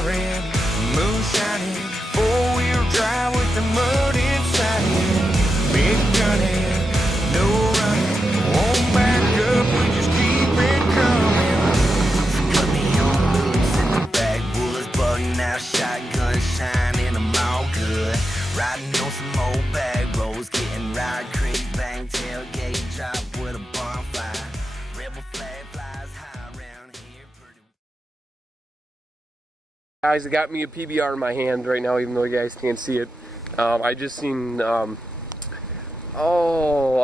siren, moon shining, four-wheel drive with the mud inside it. Big gunning, no running, won't back up, we just keep it coming. Put me on loose in the backwoods, bugging out, shotgun shining, I'm all good. Riding on some old back roads, getting Ride Creek, bang tailgate drop with a bonfire. Rebel flag flies high around here. Guys, I got me a PBR in my hand right now, even though you guys can't see it. I just seen, a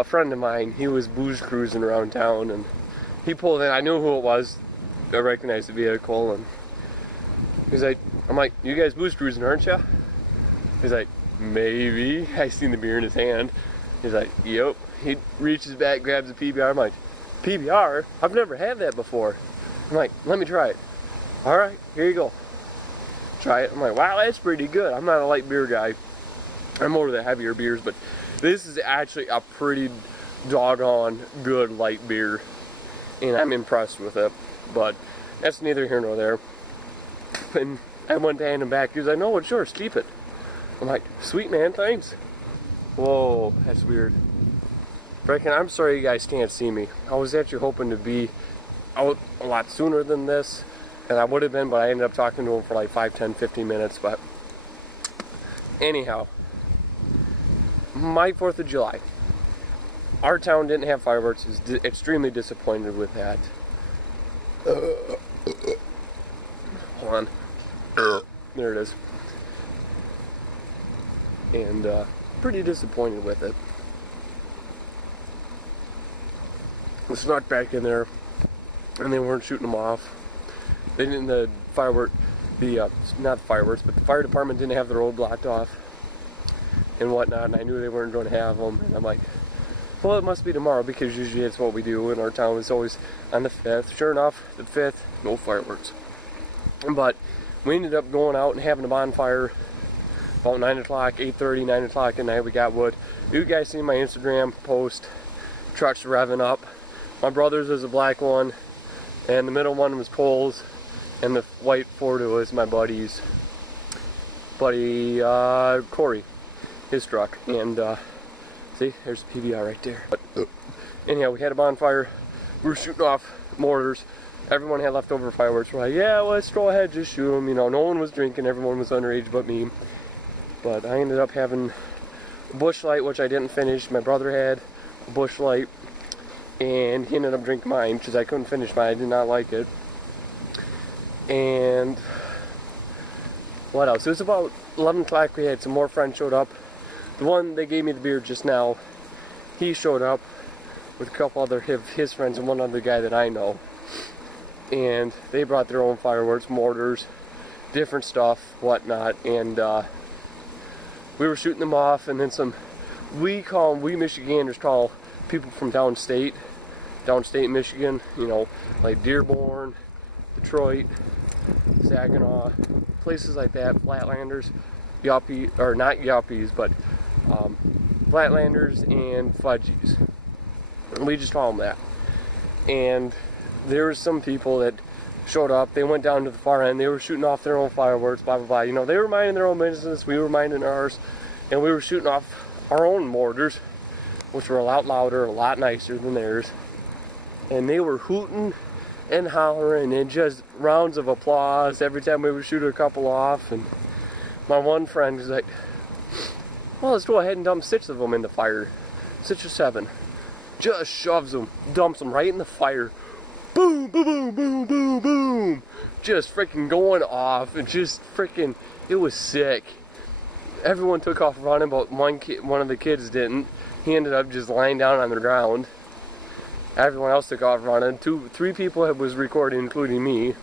friend of mine, he was booze cruising around town, and he pulled in. I knew who it was. I recognized the vehicle, and he's like, I'm like, you guys booze cruising, aren't you? He's like, maybe. I seen the beer in his hand. He's like, yep. He reaches back, grabs a PBR. I'm like, PBR? I've never had that before. I'm like, let me try it. All right, here you go. Try it. I'm like, wow, that's pretty good. I'm not a light beer guy. I'm more of the heavier beers, but this is actually a pretty doggone good light beer, and I'm impressed with it. But that's neither here nor there. And I went to hand him back. He was like, no, it's yours. Keep it. I'm like, sweet man, thanks. Whoa, that's weird. Brecken, I'm sorry you guys can't see me. I was actually hoping to be out a lot sooner than this, and I would have been, but I ended up talking to him for like 5, 10, 15 minutes. But anyhow, my 4th of July. Our town didn't have fireworks. I was extremely disappointed with that. Hold on. There it is. And pretty disappointed with it. I snuck back in there, and they weren't shooting them off. They didn't, not the fireworks, but the fire department didn't have the road blocked off and whatnot, and I knew they weren't going to have them. And I'm like, well, it must be tomorrow, because usually it's what we do in our town. It's always on the 5th. Sure enough, the 5th, no fireworks. But we ended up going out and having a bonfire about 9 o'clock, 8:30, 9 o'clock at night. We got wood. You guys see my Instagram post, trucks revving up. My brother's is a black one, and the middle one was Cole's, and the white Ford was my buddy Corey, his truck. And see, there's the PBR right there. But anyhow, we had a bonfire. We were shooting off mortars. Everyone had leftover fireworks. We're like, yeah, well, let's go ahead, just shoot them. You know, no one was drinking. Everyone was underage but me. But I ended up having a Busch Light, which I didn't finish. My brother had a Busch Light, and he ended up drinking mine because I couldn't finish mine. I did not like it. And what else? It was about 11 o'clock. We had some more friends showed up. The one that gave me the beer just now, he showed up with a couple other his friends and one other guy that I know. And they brought their own fireworks, mortars, different stuff, whatnot. And we were shooting them off, and then we Michiganders call people from downstate Michigan, you know, like Dearborn, Detroit, Saginaw, places like that, Flatlanders, Yuppie, or not Yuppies, but Flatlanders and Fudgies. We just call them that. And there were some people that showed up. They went down to the far end. They were shooting off their own fireworks, blah, blah, blah. You know, they were minding their own business. We were minding ours. And we were shooting off our own mortars, which were a lot louder, a lot nicer than theirs. And they were hooting and hollering and just rounds of applause every time we would shoot a couple off. And my one friend was like, well, let's go ahead and dump 6 of them in the fire. 6 or 7. Just shoves them, dumps them right in the fire. Boom, boom, boom, boom, boom, boom. Just freaking going off, and just freaking, it was sick. Everyone took off running, but one of the kids didn't. He ended up just lying down on the ground. Everyone else took off running. 3 people was recording, including me.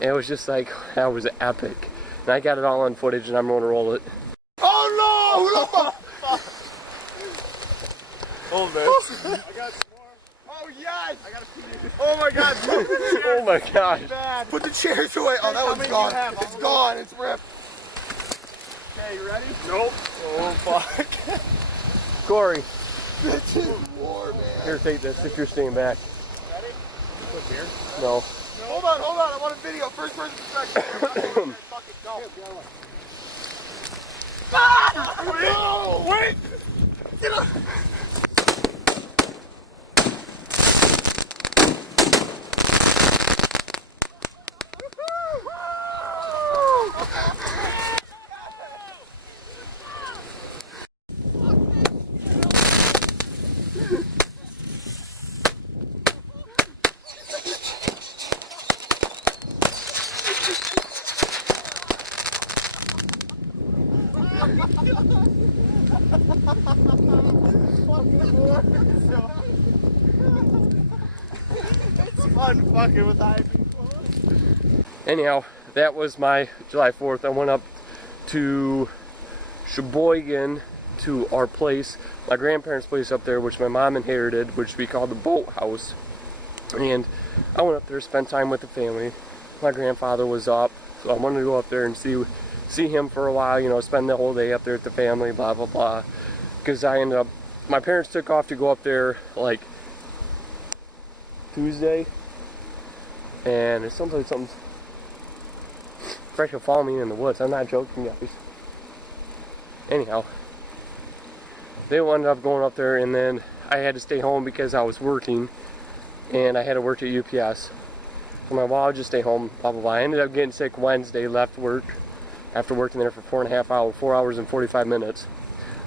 And it was just like, that was epic. And I got it all on footage, and I'm going to roll it. Oh no! Hold man. I got some more. Oh yes! I got a pee. Oh my god! Oh my god! Put the chairs away. Oh, that one's gone. It's gone. It's ripped. Okay, you ready? Nope. Oh fuck. Corey. This is war, man. Here, take this if you're staying back. Ready? Put beer? No. No. Hold on. I want a video. First person perspective. Fucking go. Ah! Wait! Get up! It's fun fucking with Ivy. Anyhow, that was my July 4th. I went up to Sheboygan to our place, my grandparents' place up there, which my mom inherited, which we call the boathouse. And I went up there, spent time with the family. My grandfather was up, so I wanted to go up there and see him for a while, you know, spend the whole day up there with the family, blah, blah, blah. Because I ended up, my parents took off to go up there, like, Tuesday. And it sounds like something's fresh to follow me in the woods. I'm not joking, guys. Anyhow, they ended up going up there, and then I had to stay home because I was working, and I had to work at UPS. So my well, I'll just stay home, blah, blah, blah. I ended up getting sick Wednesday, left work after working there for 4 hours and 45 minutes.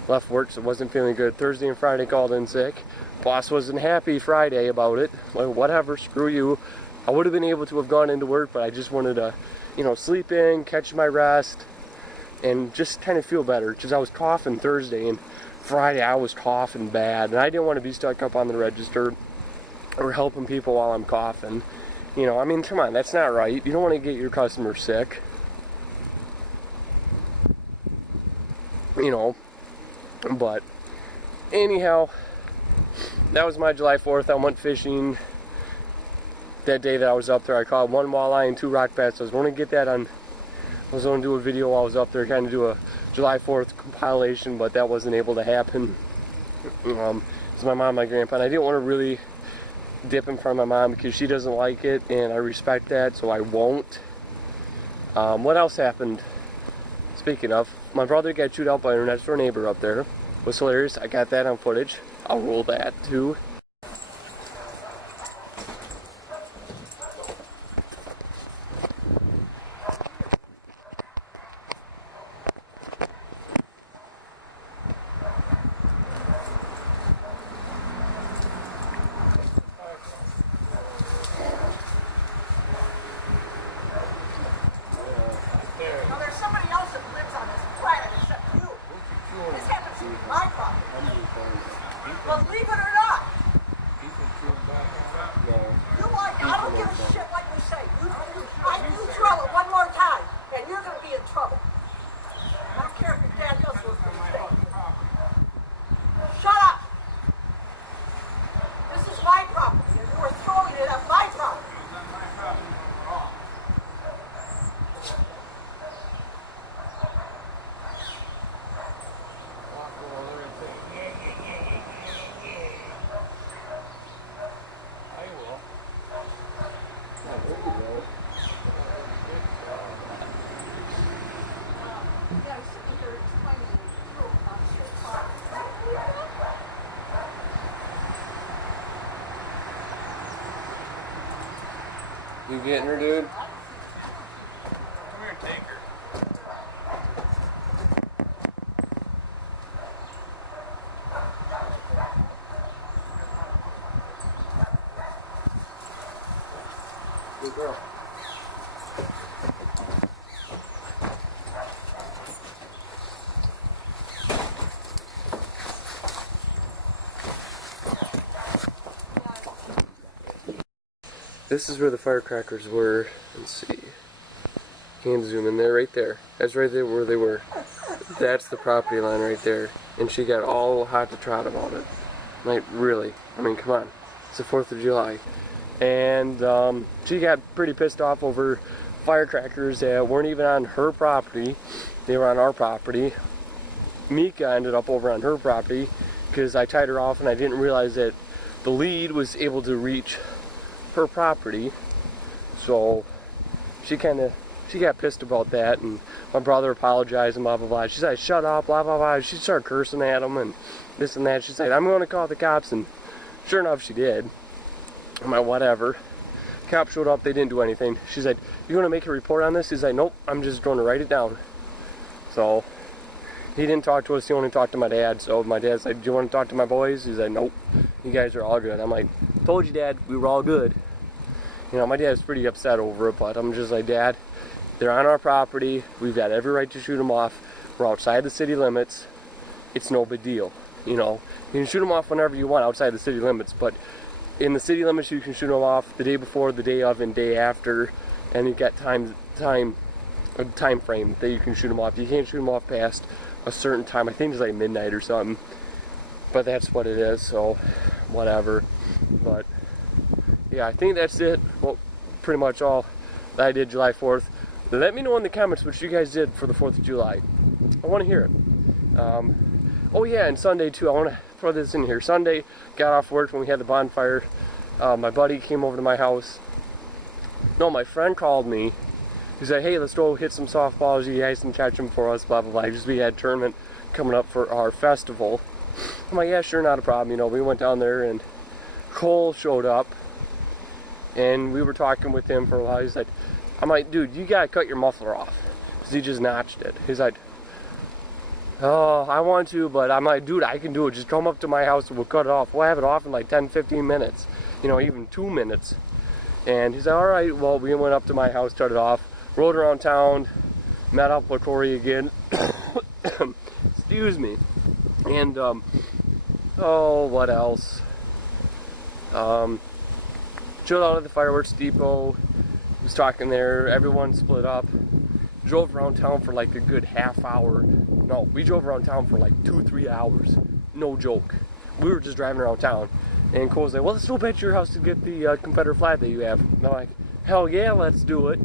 Left work, so wasn't feeling good. Thursday and Friday called in sick. Boss wasn't happy Friday about it. Well, whatever, screw you. I would have been able to have gone into work, but I just wanted to, you know, sleep in, catch my rest, and just kind of feel better. Because I was coughing Thursday, and Friday I was coughing bad, and I didn't want to be stuck up on the register or helping people while I'm coughing. You know, I mean, come on, that's not right. You don't want to get your customers sick. You know, but anyhow, that was my July 4th. I went fishing that day that I was up there. I caught 1 walleye and 2 rock bass. I was going to get that on, I was going to do a video while I was up there, kind of do a July 4th compilation, but that wasn't able to happen. It's my mom and my grandpa, and I didn't want to really dip in front of my mom because she doesn't like it, and I respect that, so I won't. What else happened? Speaking of, my brother got chewed out by our next door neighbor up there. It was hilarious. I got that on footage. I'll roll that too. Well, there's somebody else that lives on this planet except you. This happens to be my problem. Well, leave it or not. You like, I don't give a shit what you say. You throw it one more time, and you're going to be in trouble. I don't care if your dad does those things. Shut up. This is my property, and you are throwing it at my property. Yeah, I was sitting here explaining to you about shit talk. You getting her, dude? Come here and take her. Good girl. This is where the firecrackers were. Let's see. Can't zoom in there, right there. That's right there where they were. That's the property line right there. And she got all hot to trot about it. Like, really. I mean, come on. It's the 4th of July. And she got pretty pissed off over firecrackers that weren't even on her property. They were on our property. Mika ended up over on her property because I tied her off and I didn't realize that the lead was able to reach her property. So she got pissed about that, and my brother apologized and blah blah blah. She said, shut up, blah blah blah. She started cursing at him and this and that. She said, I'm going to call the cops, and sure enough she did. I'm like, whatever. Cops showed up, they didn't do anything. She said, you going to make a report on this? He's like, nope, I'm just going to write it down. So he didn't talk to us, he only talked to my dad. So my dad said, do you want to talk to my boys? He's like, nope, you guys are all good. I'm like, told you, Dad, we were all good. You know, my dad's pretty upset over it, but I'm just like, Dad, they're on our property, we've got every right to shoot them off, we're outside the city limits, it's no big deal. You know, you can shoot them off whenever you want outside the city limits, but in the city limits you can shoot them off the day before, the day of, and day after, and you've got a time frame that you can shoot them off. You can't shoot them off past a certain time. I think it's like midnight or something, but that's what it is, so whatever. But yeah, I think that's it. Well, pretty much all that I did July 4th. Let me know in the comments what you guys did for the 4th of July. I want to hear it. Oh yeah, and Sunday too. I want to throw this in here. Sunday, got off work when we had the bonfire. My buddy came over to my house. No, my friend called me. He said, hey, let's go hit some softballs. You guys can catch them for us, blah, blah, blah. Just we had a tournament coming up for our festival. I'm like, yeah, sure, not a problem. You know, we went down there and Cole showed up. And we were talking with him for a while. He's like, I'm like, dude, you gotta cut your muffler off. Because he just notched it. He's like, oh, I want to, but I'm like, dude, I can do it. Just come up to my house and we'll cut it off. We'll have it off in like 10, 15 minutes. You know, even 2 minutes. And he's like, all right, well, we went up to my house, cut it off, rode around town, met up with Corey again. Excuse me. And, oh, what else? Chilled out at the fireworks depot. Was talking there. Everyone split up. Drove around town for like a good half hour. No, we drove around town for like 2-3 hours. No joke. We were just driving around town. And Cole's like, well, let's go back to your house to get the Confederate flag that you have. And I'm like, hell yeah, let's do it.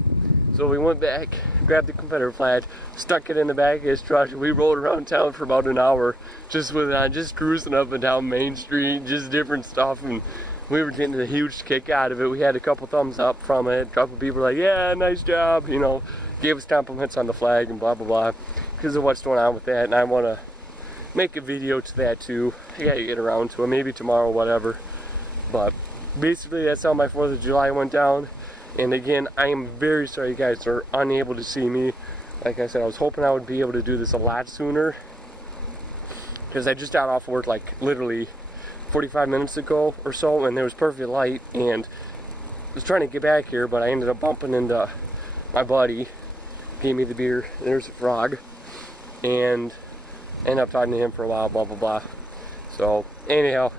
So we went back, grabbed the Confederate flag, stuck it in the back of his truck, and we rode around town for about an hour, just with it on, just cruising up and down Main Street, just different stuff, and we were getting a huge kick out of it. We had a couple thumbs up from it. A couple people were like, yeah, nice job, you know, gave us compliments on the flag and blah, blah, blah, because of what's going on with that, and I want to make a video to that too. I gotta get around to it, maybe tomorrow, whatever. But basically, that's how my 4th of July went down. And again, I am very sorry you guys are unable to see me. Like I said, I was hoping I would be able to do this a lot sooner, because I just got off work like literally 45 minutes ago or so, and there was perfect light, and I was trying to get back here, but I ended up bumping into my buddy. Gave me the beer. There's a frog, and ended up talking to him for a while, blah blah blah. So anyhow,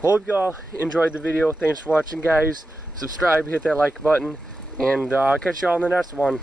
hope y'all enjoyed the video. Thanks for watching, guys. Subscribe, hit that like button, and I'll catch y'all in the next one.